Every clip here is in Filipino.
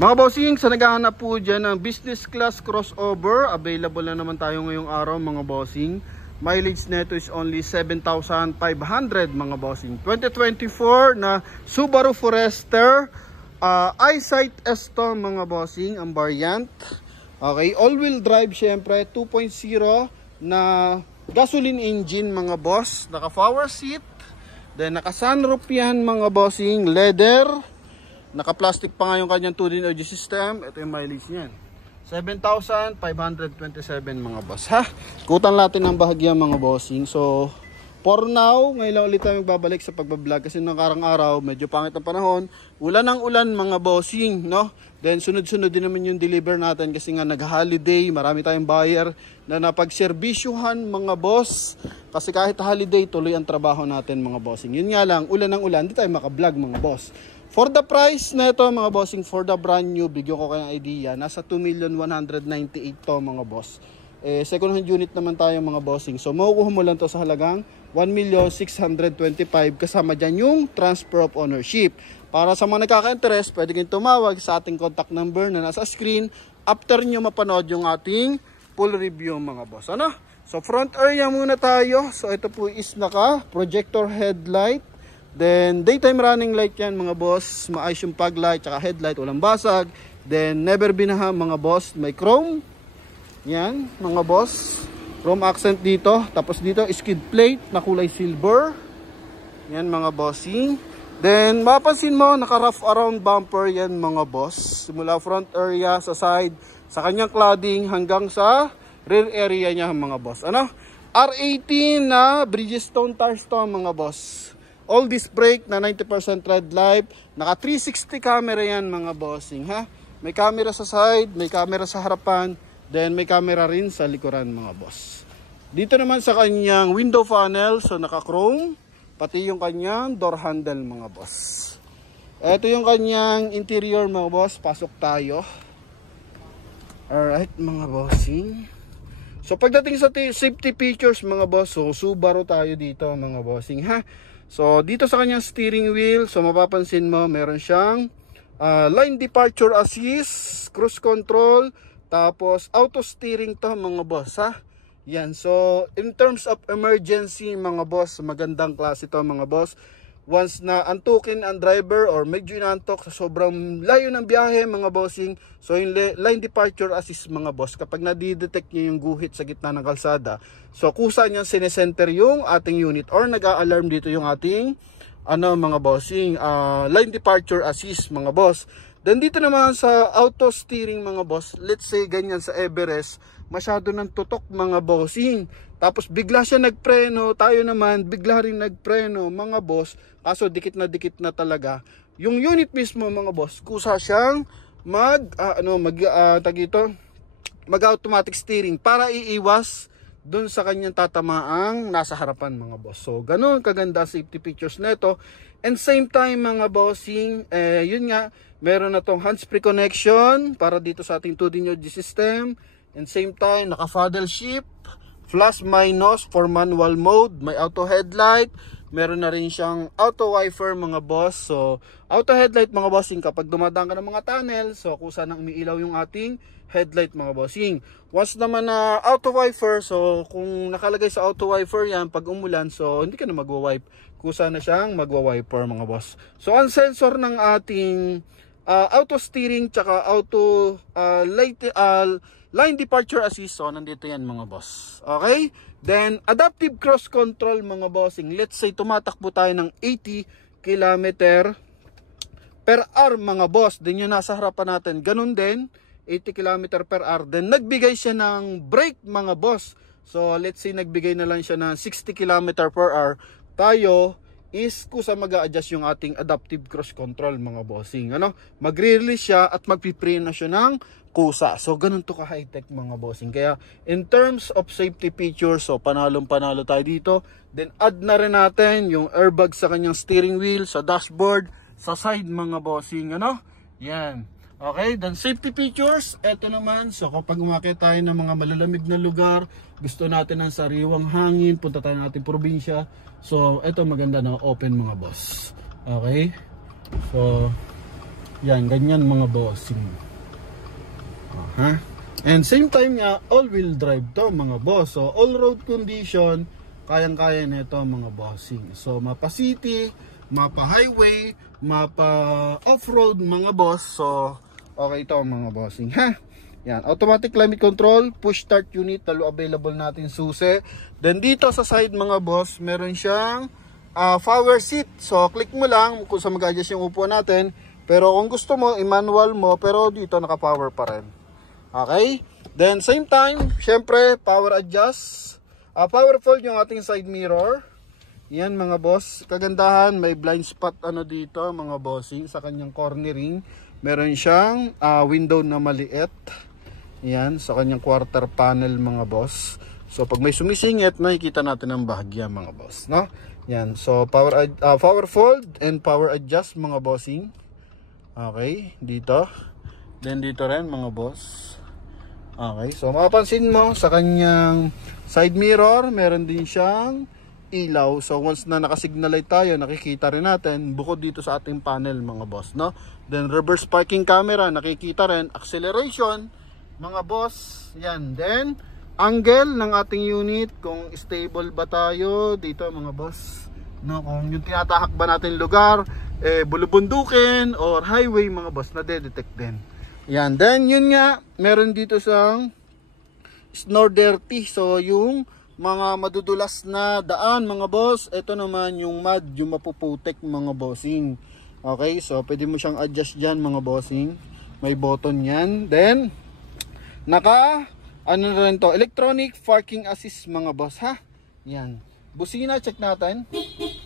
Mga bossing, sa naghahanap po dyan ng business class crossover, available na naman tayo ngayong araw mga bossing. Mileage neto is only 7,500 mga bossing. 2024 na Subaru Forester, Eyesight S to mga bossing, ang variant. Okay, all-wheel drive syempre, 2.0 na gasoline engine mga boss. Naka-power seat, then naka-sunroof yan mga bossing, leather. Naka-plastic pa nga yung kanyang 2-din audio system. Ito yung mileage niyan. 7,527 mga boss. Ha? Kutan natin ng bahagya mga bossing. So, for now, ngayon lang ulit tayo magbabalik sa pagbablog kasi nung karang araw, medyo pangit ang panahon. Ulan ng ulan mga bossing, no? Then sunod-sunod din naman yung deliver natin kasi nga nag-holiday, marami tayong buyer na napagserbisyuhan mga boss. Kasi kahit holiday, tuloy ang trabaho natin mga bossing. Yun nga lang, ulan ng ulan, di tayo makablog mga boss. For the price na ito mga bossing, for the brand new, bigyan ko kayong idea, nasa 2,198,000 to mga boss. Second hand unit naman tayo mga bossing. So makukuha mo lang to sa halagang 1,625,000 kasama dyan yung transfer of ownership. Para sa mga nagkaka-interest, pwede kayong tumawag sa ating contact number na nasa screen after nyo mapanood yung ating full review mga boss. Ano? So front area muna tayo. So ito po is naka projector headlight. Then daytime running light yan mga boss. Maayos yung fog light tsaka headlight, walang basag. Then never binaha mga boss. May chrome. Yan mga boss. Chrome accent dito. Tapos dito skid plate na kulay silver. Yan mga bossing. Then mapapansin mo naka rough around bumper yan mga boss. Simula front area sa side, sa kanyang cladding hanggang sa rear area niya mga boss. Ano? R18 na Bridgestone tires to mga boss. All disc brake na 90% red light. Naka 360 camera yan mga bossing. Ha? May camera sa side, may camera sa harapan. Then may camera rin sa likuran mga boss. Dito naman sa kanyang window panel. So naka chrome. Pati yung kanyang door handle mga boss. Ito yung kanyang interior mga boss. Pasok tayo. Alright mga bossing. So pagdating sa safety features mga boss. So Subaru tayo dito mga bossing. Ha? So dito sa kanyang steering wheel, so mapapansin mo meron siyang line departure assist, cruise control, tapos auto steering to mga boss ha. Yan, so in terms of emergency mga boss, magandang klase to mga boss. Once na antukin ang driver or medyo inantok sa sobrang layo ng biyahe mga bossing, so yung line departure assist mga boss, kapag nadidetect niya yung guhit sa gitna ng kalsada, so kusa niya sinesenter yung ating unit or nag-a-alarm dito yung ating mga bossing, line departure assist mga boss. Then dito naman sa auto steering mga boss, let's say ganyan sa Everest, masyado ng tutok mga bossing. Tapos bigla siya nagpreno, tayo naman bigla rin nagpreno mga boss. Kaso dikit na talaga. Yung unit mismo mga boss, kusa siyang mag-automatic steering para iiwas dun sa kanyang tatamaang nasa harapan mga boss. So ganun kaganda safety features nito. And same time mga bossing, yun nga, meron na tong hands-free connection para dito sa ating 2-din audio system. And same time, naka-paddle shift, plus minus for manual mode, may auto headlight, meron na rin siyang auto wiper mga boss. So auto headlight mga bossing, kapag dumadaan ka ng mga tunnel, so kusa nang umiilaw yung ating headlight mga bossing. Once naman na auto wiper, so kung nakalagay sa auto wiper yan pag umulan, so hindi ka na magwa-wipe, kusa na siyang magwa-wiper mga boss. So ang sensor ng ating auto steering tsaka auto line departure assist, so nandito yan mga boss. Okay? Then adaptive cross control mga bossing. Let's say tumatakbo tayo ng 80 km per hour mga boss. Then yung nasa harapan natin, ganun din, 80 km per hour. Then nagbigay siya ng brake mga boss. So let's say nagbigay na lang siya ng 60 km per hour. Tayo is kusa mag-a-adjust yung ating adaptive cross control mga bossing. Ano? Magre-release siya at magpipre na siya ng kusa. So ganun to ka high-tech mga bossing. Kaya in terms of safety features, so panalong-panalo tayo dito. Then add na rin natin yung airbag sa kanyang steering wheel, sa dashboard, sa side mga bossing. Ano? Yan. Okay, then safety features, eto naman. So kapag umakyat tayo ng mga malalamig na lugar, gusto natin ng sariwang hangin, punta tayo ng ating probinsya, so eto maganda na open mga boss. Okay, so Yan, ganyan mga bossing. And same time nga, all-wheel drive to mga boss. So, all-road condition, kayang-kaya nito mga bossing. So, mapa city, mapa highway, mapa off-road mga boss. So, okay ito mga bossing. Yan, automatic climate control, push start unit, talo available natin susi. Then dito sa side mga boss, meron siyang power seat. So, click mo lang kung saan mag-adjust yung upuan natin. Pero kung gusto mo, i-manual mo, pero dito naka-power pa rin. Okay? Then same time, syempre power adjust. Power fold yung ating side mirror. Yan mga boss, kagandahan, may blind spot ano dito mga bossing sa kanyang cornering. Meron siyang window na maliit. Yan, sa kanyang quarter panel mga boss. So pag may sumisingit, nakikita natin ang bahagya mga boss, no? Yan, so power fold and power adjust mga bossing. Okay, dito. Then dito rin mga boss. Okay, so mapapansin mo sa kanyang side mirror, meron din siyang ilaw. So once na naka-signal light tayo, nakikita rin natin bukod dito sa ating panel mga boss, no? Then reverse parking camera, nakikita rin. Acceleration, mga boss. Yan, then angle ng ating unit, kung stable ba tayo dito mga boss, no? Kung yung tinatahak ba natin lugar, bulubundukin or highway mga boss, na-detect din. Yan, then yun nga, meron dito sa snow dirty. So yung mga madudulas na daan mga boss, ito naman yung mud, yung mapuputek mga bossing. Okay, so pwede mo siyang adjust dyan mga bossing. May button yan. Then ano rin to, electronic parking assist mga boss, ha. Yan, busina, check natin.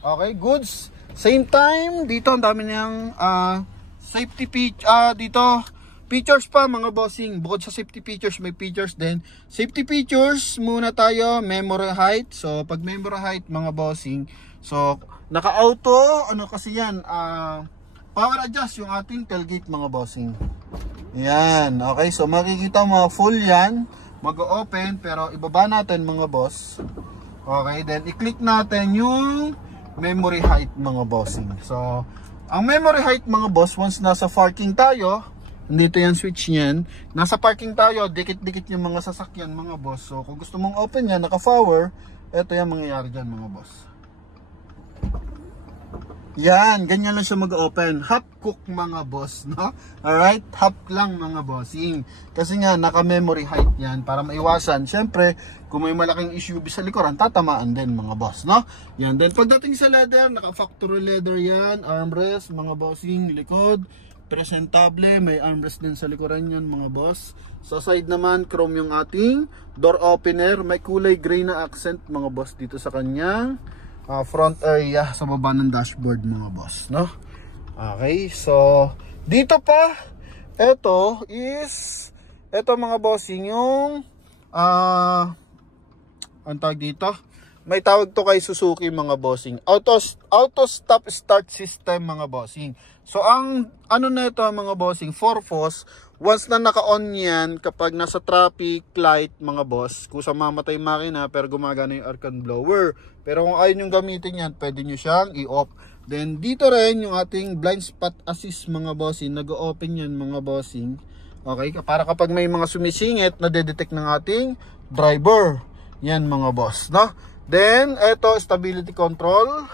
Okay, goods. Same time, dito ang dami niyang safety dito features pa mga bossing. Bukod sa safety features, may features din. Safety features muna tayo, memory height. So pag memory height mga bossing, so naka-auto, ano kasi yan, power adjust yung ating tailgate mga bossing. Yan, okay, so makikita mo full yan, mag-open, pero ibaba natin mga boss. Okay, then i-click natin yung memory height mga bossing. So ang memory height mga boss, once nasa parking tayo, dito yung switch niyan, nasa parking tayo, dikit-dikit yung mga sasakyan mga boss. So kung gusto mong open yan, naka-power, ito yung mangyayari dyan mga boss. Yan, ganyan lang siya mag-open. Half cook mga boss, no? Alright, half lang mga bossing. Kasi nga, naka-memory height yan para maiwasan. Siyempre, kung may malaking SUV sa likuran, tatamaan din mga boss, no? Yan, then pagdating sa leather, naka-factory leather yan, armrest, mga bossing, likod. Presentable, may armrest din sa likuran yan mga boss. Sa side naman, chrome yung ating door opener. May kulay gray na accent mga boss dito sa kanyang front area sa baba ng dashboard mga boss, no? Okay, so dito pa, ito mga bossing yung ang tawag dito, may tawag to kay Suzuki mga bossing, auto stop start system mga bossing. So ang ano na ito mga bossing, 4-fos, once na naka-on yan, kapag nasa traffic light mga boss, kusa mamatay makina pero gumagana yung aircon blower. Pero kung ayaw nyo gamitin yan, pwede nyo siyang i-off. Then dito rin yung ating blind spot assist mga bossing, nag-open yan mga bossing. Okay, para kapag may mga sumisingit, na-detect ng ating driver. Yan mga boss, no? Then ito, stability control.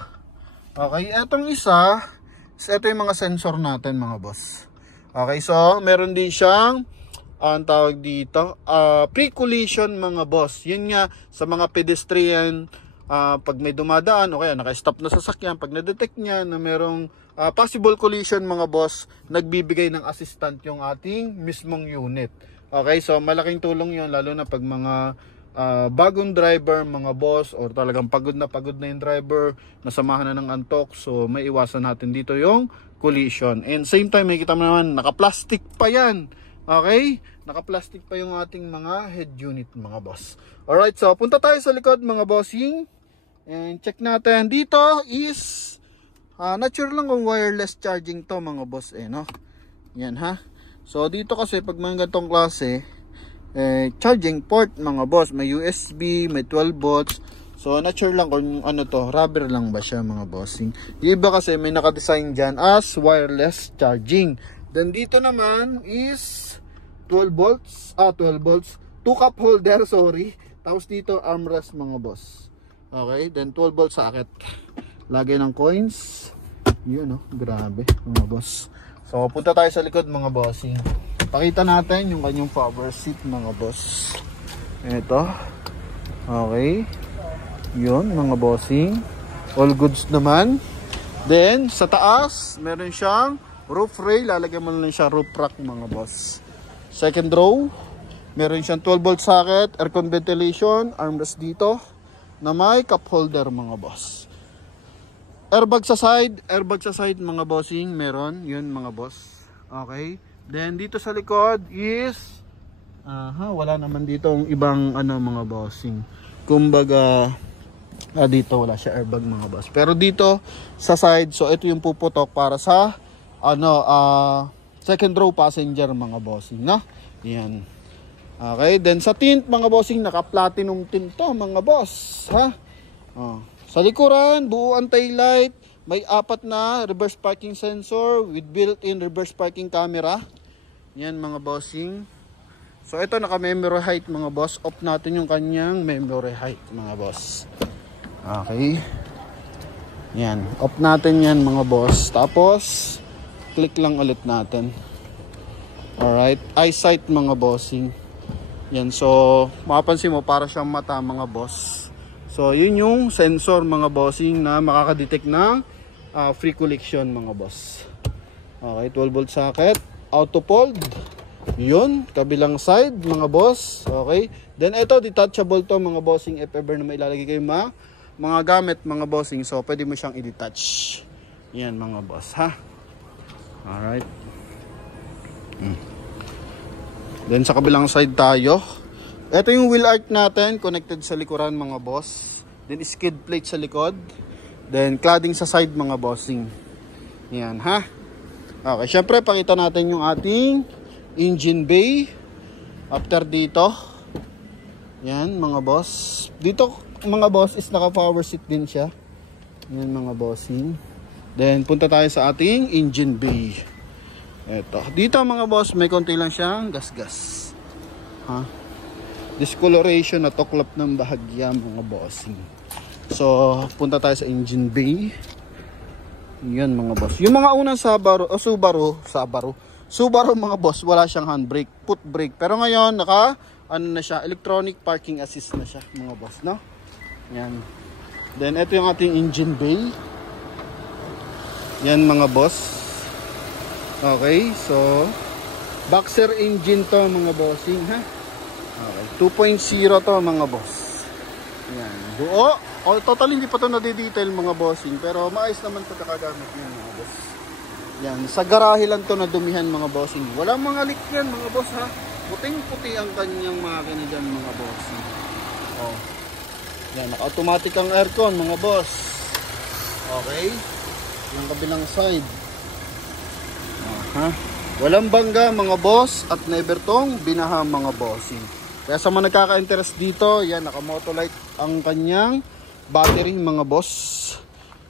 Okay, etong isa, ito yung mga sensor natin mga boss. Okay, so meron din siyang ang tawag dito, pre-collision mga boss. Yun nga sa mga pedestrian, pag may dumadaan o kaya naka-stop na sasakyan, pag na-detect niya na merong possible collision mga boss, nagbibigay ng assistant yung ating mismong unit. Okay, so malaking tulong yun lalo na pag mga bagong driver mga boss, or talagang pagod na yung driver, nasamahan na ng antok, so may iwasan natin dito yung collision. And same time, makikita mo naman naka-plastic pa yan. Okay, naka-plastic pa yung ating mga head unit mga boss. Alright, so punta tayo sa likod mga bossing and check natin. Dito is not sure lang kung wireless charging to mga boss no. Yan ha. So dito kasi pag mga ganitong klase, charging port mga boss, may USB, may 12 volts. So not sure lang kung ano to, rubber lang ba siya mga bossing. Yung iba kasi may naka-design dyan as wireless charging. Then dito naman is 12 volts, 12 volts, 2 cup holder, sorry. Tapos dito armrest mga boss. Okay, then 12 volts socket. Lagay ng coins. Yun oh, grabe mga boss. So punta tayo sa likod mga bossing. Pakita natin yung kanyang power seat mga boss. Ito. Okay. Yun mga bossing. All goods naman. Then sa taas, meron siyang roof rail, lalagyan mo lang siya roof rack mga boss. Second row, meron siyang 12 volt socket, aircon ventilation, armrest dito na may cup holder mga boss. Airbag sa side mga bossing, meron, yun mga boss. Okay. Then dito sa likod is wala naman ditong ibang mga bossing. Kumbaga dito wala siya airbag mga boss. Pero dito sa side, so ito yung puputok para sa second row passenger mga bossing, no? Yan. Okay, then sa tint mga bossing, naka-platinum tint to mga boss, ha? Sa likuran, buuan tail light, may 4 na reverse parking sensor with built-in reverse parking camera. Yan mga bossing. So ito naka-memory height mga boss. Off natin yung kanyang memory height mga boss. Okay. Yan, off natin yan mga boss. Tapos click lang ulit natin. Alright, eyesight mga bossing. Yan, so mapapansin mo para siyang mata mga boss. So yun yung sensor mga bossing na makakadetect ng free collection mga boss. Okay, 12 volt socket, auto fold. Yun, kabilang side mga boss. Okay, then ito detachable to mga bossing if ever na may ilalagay kayo mga gamit mga bossing, so pwede mo siyang i-detach. Yan mga boss, ha. Alright. Then sa kabilang side tayo, ito yung wheel arch natin, connected sa likuran mga boss. Then skid plate sa likod. Then cladding sa side mga bossing. Yan, ha. Okay, syempre pakita natin yung ating engine bay. After dito, yan mga boss. Dito mga boss is naka power seat din siya. Yan mga bossing. Then punta tayo sa ating engine bay. Eto. Dito mga boss, may konti lang siyang gas-gas. Ha? Discoloration na tuklap ng bahagya mga bossing. So, punta tayo sa engine bay. Yan mga boss. Yung mga unang Subaru mga boss, wala siyang handbrake, foot brake. Pero ngayon, na siya, electronic parking assist na siya mga boss, no? Yan. Then, ito yung ating engine bay. Yan mga boss. Okay, so boxer engine to mga bossing, ha? Okay, 2.0 to mga boss. Yan, buo. Totally hindi pa to na-detail mga bossing, pero maayos naman to nakagamit yun mga boss. Yan, sa garahe lang to na dumihan mga bossing. Walang mga leak yan mga boss, ha? Puting-puti ang kanyang makina dyan mga bossing. Oh. Yan, naka-automatic ang aircon mga boss. Okay. Yung kabilang side. Walang bangga mga boss at never tong binaha mga bossing. Kaya sa mga nagkaka-interest dito, yan, naka-motolight ang kanyang battery mga boss.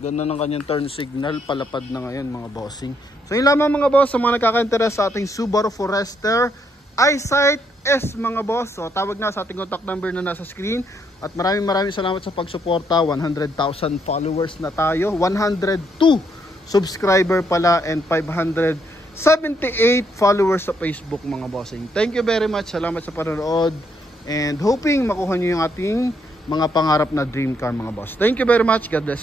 Ganda ng kanyang turn signal, palapad na ngayon mga bossing. So yun lamang mga boss sa mga nagkaka-interest sa ating Subaru Forester Eyesight S mga boss. So tawag na sa ating contact number na nasa screen. At maraming salamat sa pagsuporta. 100,000 followers na tayo, 102 subscriber pala, and 578 followers sa Facebook mga bossing. Thank you very much. Salamat sa panonood. And hoping makuha nyo yung ating mga pangarap na dream car mga boss. Thank you very much. God bless.